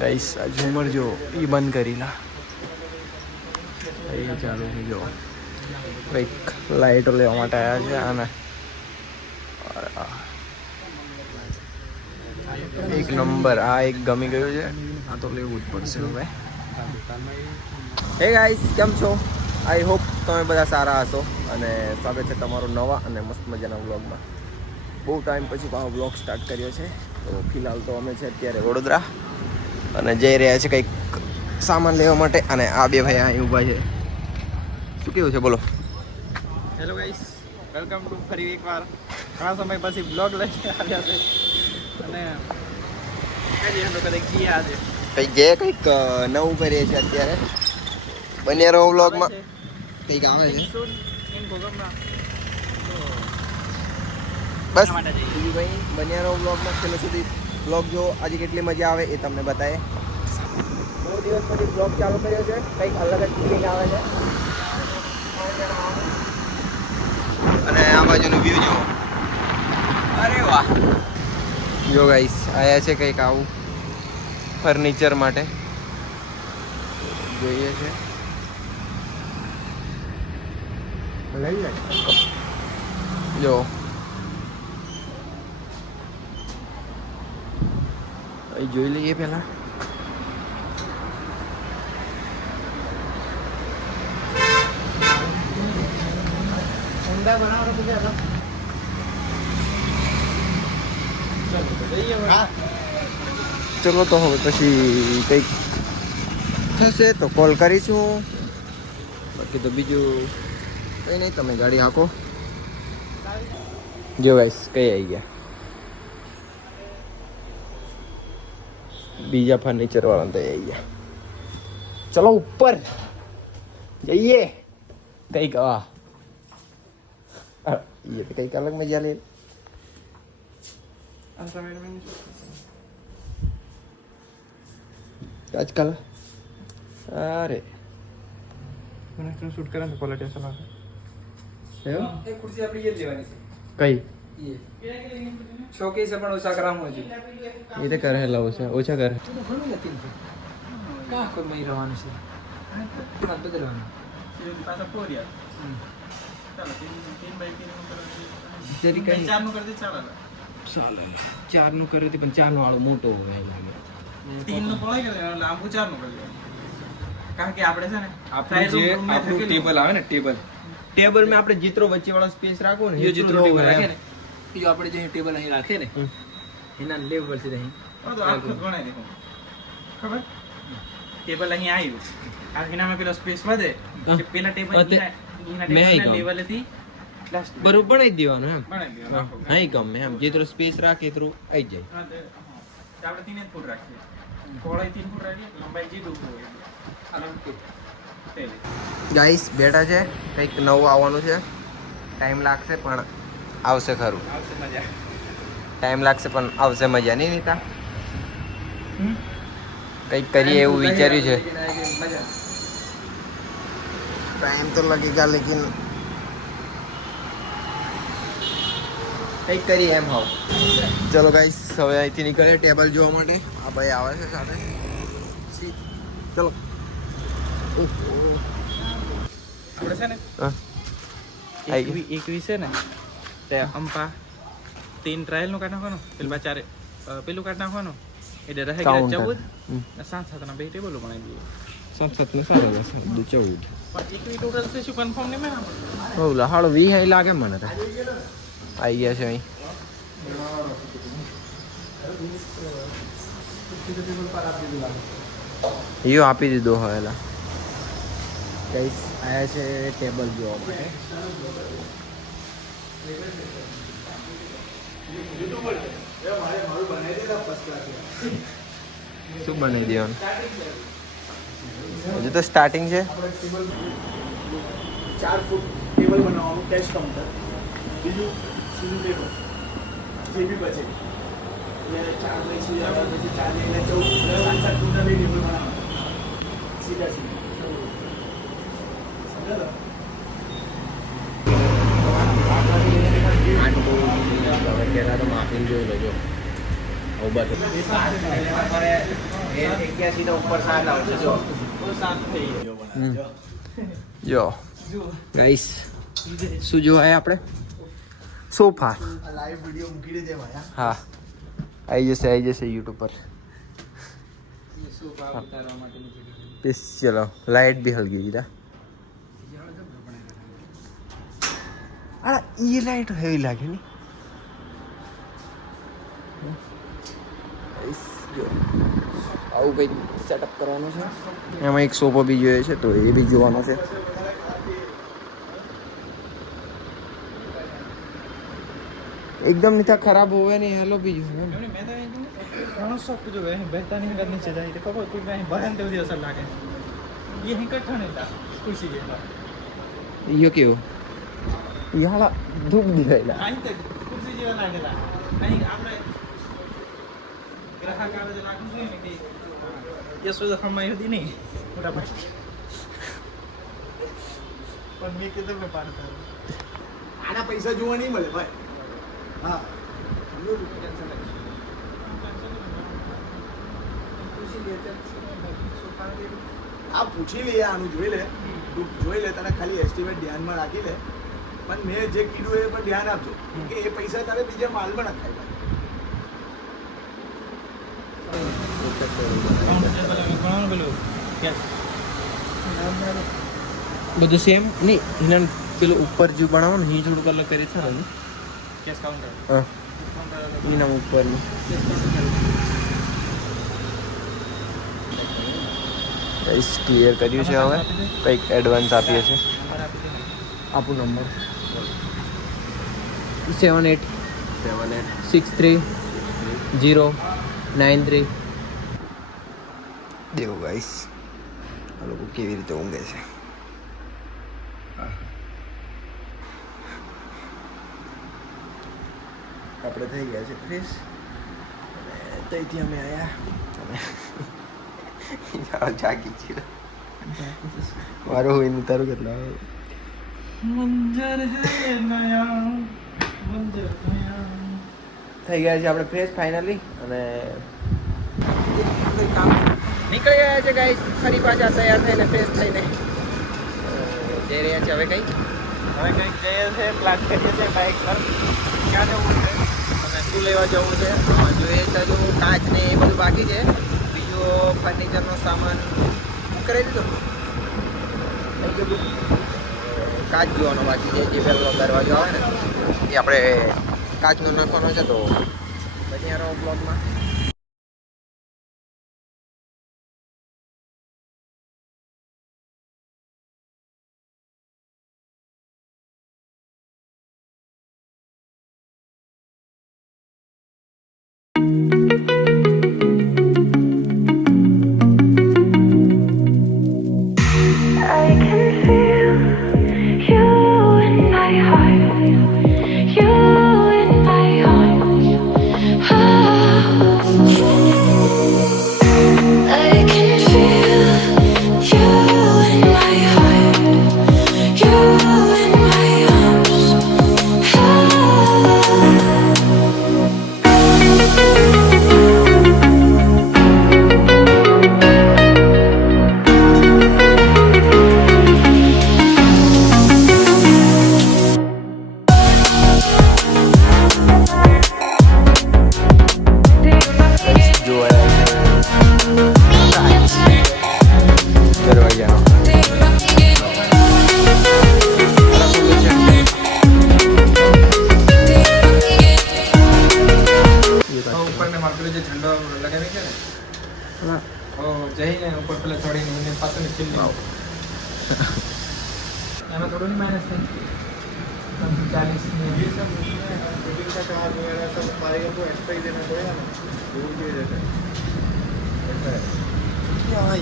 Guys આ ઝુમર જો એ બંધ કરેલા એ ચાલુ છે જો કંઈક લાઇટો લેવા માટે આવ્યા છે આને એક નંબર આ એક ગમી ગયું છે આ તો લેવું જ પડશે હવે. હે ગાઈસ કેમ છો? આઈ હોપ તમે બધા સારા હશો અને સ્વાગત છે તમારો નવા અને મસ્ત મજાના વ્લોગમાં. બહુ ટાઈમ પછી પાછો વ્લોગ સ્ટાર્ટ કર્યો છે. તો ફિલહાલ તો અમે છે અત્યારે વડોદરા અને જઈ રહ્યા છે કંઈક સામાન લેવા માટે અને આ બે ભાઈ અહીં ઊભા છે. શું કેવું છે બોલો? હેલો ગાઈસ, વેલકમ ટુ ફરી એકવાર ઘણા સમય પછી બ્લોગ લઈને આવ્યા છે અને કંઈક ગયા કંઈક નવું કરીએ છીએ અત્યારે. બન્યા રહો વ્લોગમાં, કંઈક આવે છે બસ બીજું કંઈ. બન્યા રહો વ્લોગમાં છેલ્લે સુધી વ્લોગ જો આજે કેટલી મજા આવે એ તમને બતાવે. બહુ દિવસ પછી વ્લોગ ચાલુ કર્યો છે, કંઈક અલગ જ ફિલિંગ આવે છે. અને આ બાજુનો વ્યૂ જો, અરે વાહ. જો ગાઈસ આયા છે કંઈક આવું ફર્નિચર માટે જોઈએ છે. લઈ જાય જો અહીં જોઈ લઈએ પહેલા. ચલો તો હવે પછી કંઈક થશે તો કોલ કરીશું, બાકી તો બીજું કંઈ નહીં. તમે ગાડી હાંકો. જો ગાઈસ કઈ આવી ગયા બીજા ફર્નિચર વાળા તો આવી ગયા. ચલો ઉપર જઈએ. કંઈક ये तो कई अलग मजा ले. आजकल अरे મને શૂટ કરે તો ક્વોલિટી અસર આવે. એક ખુરશી આપણી એ જ લેવાની છે. કઈ શોકેસ પણ ઓછા ગ્રામ હોય છે. એ તો કરે લાવો છે ઓછા કરે. ઘણું નથી કા કોઈ મહી રહેવાનું છે મત બદલવાનું પાછા પોરિયા. ચાલો 3 બાય 3 નું કરો. જરી કઈ 4 નું કરી દે ચાલે. 4 નું કર્યું પણ 4 નો વાળો મોટો હોય લાગે. 3 નું પડાઈ ગયો એટલે આંબુ 4 નું કરી દે. કારણ કે આપણે છે ને આપણું જે આપણું ટેબલ આવે ને ટેબલ માં આપણે જીત્રો વચ્ચે વાળો સ્પેસ રાખો ને એ જીત્રો ટેબલ રાખે ને એ જો આપણે જે ટેબલ અહીં રાખે ને એના લેવલ થી અહીં તો આખું ગણાય દેખો ખબર ટેબલ અહીં આવ્યું આ એનામાં પેલો સ્પેસ વધે કે પેલા ટેબલ એના લેવલ થી બરોબર બનાવી દેવાનું એમ બનાવી દેવાનું. નહીં ગમે એમ જેટલો સ્પેસ રાખે એટલું આવી જાય. આપણે 3 ફૂટ રાખીએ, પહોળાઈ 3 ફૂટ રાખીએ, લંબાઈ જે દૂર હોય ગાઈસ બેઠા છે, કંઈક નવું આવવાનું છે. ટાઈમ લાગશે પણ આવશે ખરું. આવશે મજા. ટાઈમ લાગશે પણ આવશે મજા. નહીં નીતા કંઈક કરીએ એવું વિચાર્યું છે. ટાઈમ તો લગેગા લેકિન કંઈક કરીએ એમ હોવ. ચલો ગાઈસ હવે અહીંથી નીકળીએ ટેબલ જોવા માટે. આ ભાઈ આવે છે સાથે. ચલો આપણે છે ને એક વિશે ને તે અંપા 3 ટ્રાયલ નું કાઢ નાખવાનું, પેલું 4 પેલું કાઢ નાખવાનું એટલે રહે ગયા 14 ને 7 ના બે ટેબલો બનાવી દઈએ. 7 ને 7 14 પણ એકની ટોટલ છે શું કન્ફર્મ નહીં મેં હો લહાડો 20 અહીં લાગે મને તો. આવી ગયા છે અહીં. યો આપી દીધો હવે એલા. ગાઈસ આયા છે ટેબલ જોવા માટે. શું બનાવી દેવાનું હજુ તો સ્ટાર્ટિંગ છે. 4 ફૂટ ટેબલ બનાવવાનું, કેશ કાઉન્ટર, બીજું સીધું ટેબલ જે બી બચે એટલે 4 બાય 4 પછી 4 એટલે 14 7 ફૂટના બે ટેબલ બનાવવાના સીધા સીધા. સમજાતો? એન્જોય લેજો ઉભા થઈ જો ગાઈસ શું જોવાય આપણે સોફા લાઈવ વિડિયો મૂકી દેજે ભાઈ હા આવી જશે યુટ્યુબ પર ચલો લાઇટ બી હલકી ગઈ આ એ લાઇટ હેવી લાગે ને આવું કંઈક સેટઅપ કરવાનું છે એમાં એક સોફો બી જોઈએ છે તો એ બી જોવાનો છે एकदम नहीं था खराब हो गया नहीं हेलो भी मैं तो घणो शौक जो है बहता नहीं करने से जाए तो खबर कोई नहीं बहन तो असर लागे ये ही कट्ठा नहीं था खुशी के ये क्यों यहाँ धूप दिखाएगा અહીં તો ખુરશી જેવા લાગેલા અહીં આપણે ગ્રાહક આવે તો લાગતું જોઈએ ને કે યશોદા ખમાઈ હતી નહીં મોટા ભાઈ પણ મેં કીધું મેં પાડતા આના પૈસા જોવા નહીં મળે ભાઈ હા આ પૂછી લે આનું જોઈ લે તું જોઈ લે તને ખાલી એસ્ટિમેટ ધ્યાનમાં રાખી લે પણ મેં જે કીધું એ પર ધ્યાન આપજો કે એ પૈસા તારે બીજા માલમાં નખાય બધું સેમ નહીં એના પેલું ઉપર જે બનાવો ને એ થોડુંક અલગ કરી છે ને કેશ કાઉન્ટર હા એના ઉપરનું ગાઈસ ક્લિયર કર્યું છે હવે કંઈક એડવાન્સ આપીએ છીએ આપું નંબર 78630993 દેવો ગાઈસ આ લોકો કેવી રીતે ઊંઘે છે આપણે થઈ ગયા છે ફ્રેશ અને ત્યાંથી અમે આવ્યા જાગી છે મારો હોય ને તારું કેટલા મંજર હે નયા મંજર નયા થઈ ગયા છે આપણે ફ્રેશ ફાઇનલી અને નીકળી ગયા છે ગાઈસ ફરી પાછા તૈયાર થઈને ફ્રેશ થઈને જઈ રહ્યા છે હવે કંઈક જઈએ છે પ્લાન કરીએ છીએ બાઇક પર ક્યાં જવું છે અને શું લેવા જવું છે જોઈએ છે હજુ કાચ ને એ બધું બાકી છે બીજો ફર્નિચરનો સામાન કરી દીધો કાચ જોવાનો બાકી છે જે પેલો દરવાજો આવે ને એ આપણે કાચનો નાખવાનો છે તો બની રહો બ્લોગમાં જઈને ઉપર પેલા ચડીને એને પાછળ છેલ્લી એમાં થોડું નહીં માઇનસ થાય 40 ને ये सब बिल्डिंग का काम वगैरह सब कारीगर को एक्स्ट्रा ही देना पड़ेगा ना दूर भी रहता है યાર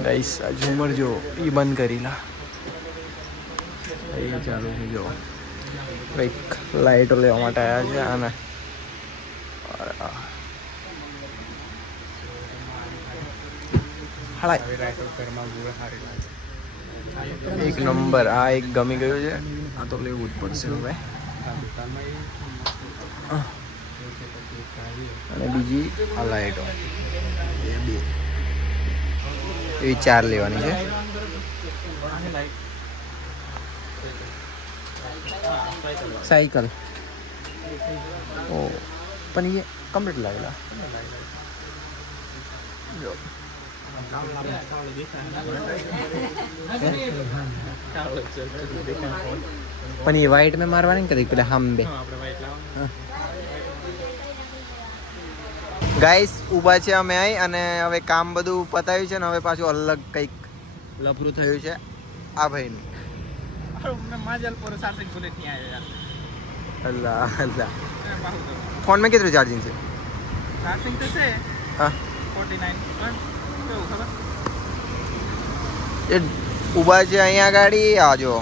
ગાઈસ આ ઝુમર જો એ બંધ કરી લા એ ચાલુ છે જો કંઈક લાઇટો લેવા માટે આવ્યા છે આને એક નંબર આ એક ગમી ગયું છે આ તો લેવું જ પડશે હવે. અને બીજી આ લાઈટો એ બે એવી 4 લેવાની છે. साइकिल ओ पण ये कम्प्लीट लागेला पण ये वाइट में मारवानी कदी પેલા હમ બે ગાઈસ ઊભા છે અમે અહીં અને હવે કામ બધું પતાવ્યું છે ને હવે પાછું અલગ કંઈક લફરું થયું છે આ ભાઈનું. अल्लाह अल्लाह फोन में कितनी चार्जिंग से चार्जिंग तो से हाँ 49 खबर ये ઊભા છે અહીંયા ગાડી આજો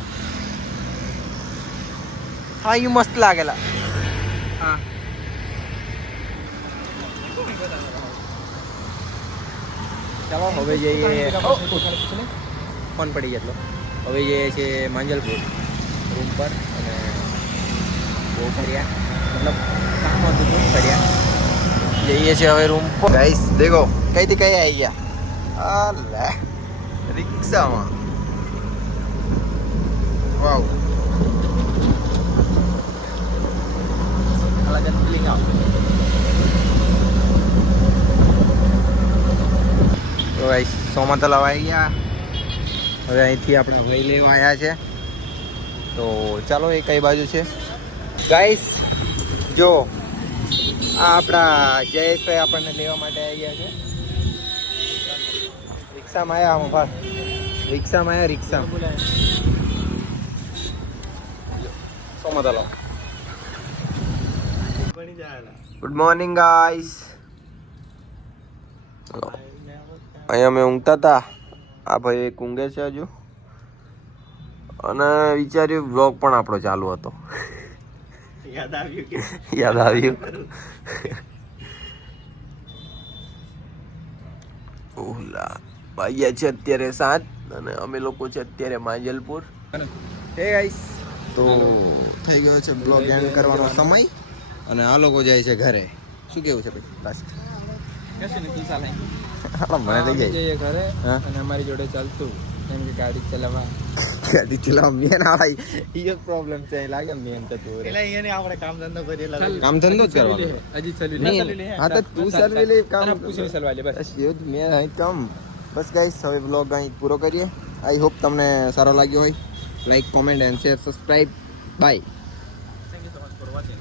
હા યુ મસ્ત લાગેલા हाँ ચાલો હવે જઈએ ફોન પડી ગયો હવે જઈએ છે માંજલપુર રૂમ પર અને બહુ ફર્યા મતલબ કામ હતું તો ફર્યા જઈએ છીએ હવે રૂમ પર. ગાઈસ દેખો કઈથી કઈ આવી ગયા અલે રિક્ષામાં વાવ અલગ જ ફીલિંગ આવે. તો ગાઈસ સોમા તલાવ આવી ગયા હવે અહીંથી આપણે વહી લેવા આવ્યા છે તો ચાલો એ કઈ બાજુ છે ગાઈસ જો આ આપણા જયેશભાઈ આપણને લેવા માટે આવી ગયા છે રિક્ષામાં આવ્યા રિક્ષામાં આવ્યા રિક્ષામાં Soma Talav. Good morning guys. અહીંયા અમે ઊંઘતા હતા આ ભાઈ એક ઊંઘે છે હજુ અને વિચાર્યું વ્લોગ પણ આપણો ચાલુ હતો યાદ આવ્યું ઓલા વાગ્યા છે અત્યારે 7 અને અમે લોકો છે અત્યારે માંજલપુર. હે ગાઈસ તો થઈ ગયો છે બ્લોગ એન્ડ કરવાનો સમય અને આ લોકો જાય છે ઘરે. શું કેવું છે ભાઈ લાસ્ટ कैसे निकल साले મને લઈ જાય જઈએ ઘરે હા? અને અમારી જોડે ચાલતું કેમ કે ગાડી ચલાવવા ગાડી ચલાવ મેન આવાય ઈ જ પ્રોબ્લેમ છે લાગે મેન તો તું એટલે અહીંયા આપણે કામ ધંધો કરીએ કામ ધંધો જ કરવાનો હજી ચલી નહીં, હા તો તું સર્વે લે કામ પૂછીને ચલવા લે બસ બસ એવું જ મેં અહીં કામ બસ ગાઈસ હવે બ્લોગ અહીં પૂરો કરીએ. આઈ હોપ તમને સારો લાગ્યો હોય. Like comment and share subscribe by. Thank you so much for watching.